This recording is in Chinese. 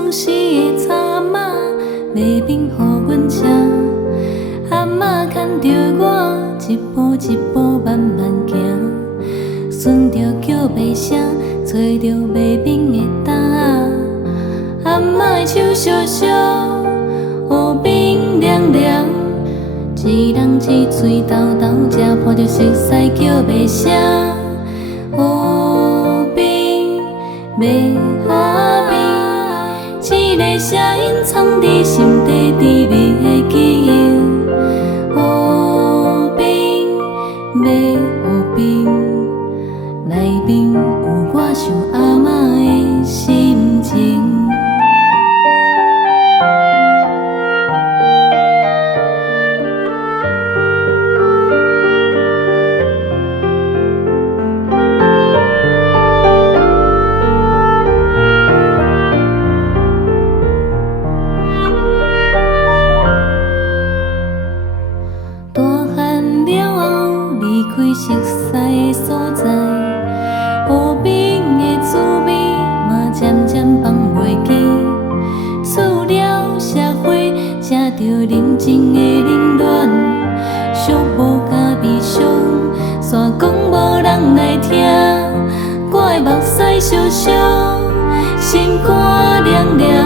总是会插马，卖冰予阮吃。阿嬷牵着我，一步一步慢慢行，顺着叫卖声，找着卖冰的担仔。阿嬷的手烧烧，乌冰凉凉，一人一嘴豆豆吃，伴着熟悉叫卖声。乌冰卖阿冰，一个声音藏伫心底甜蜜的记忆。乌冰卖乌冰，内面有我想阿嬷的心情。大汉了后，离开熟悉的所在，乌冰的滋味嘛渐渐放袂记。出了社会，才着认真的冷暖，寂无甲悲伤，煞讲无人来听。我的目屎烧烧，心肝凉凉。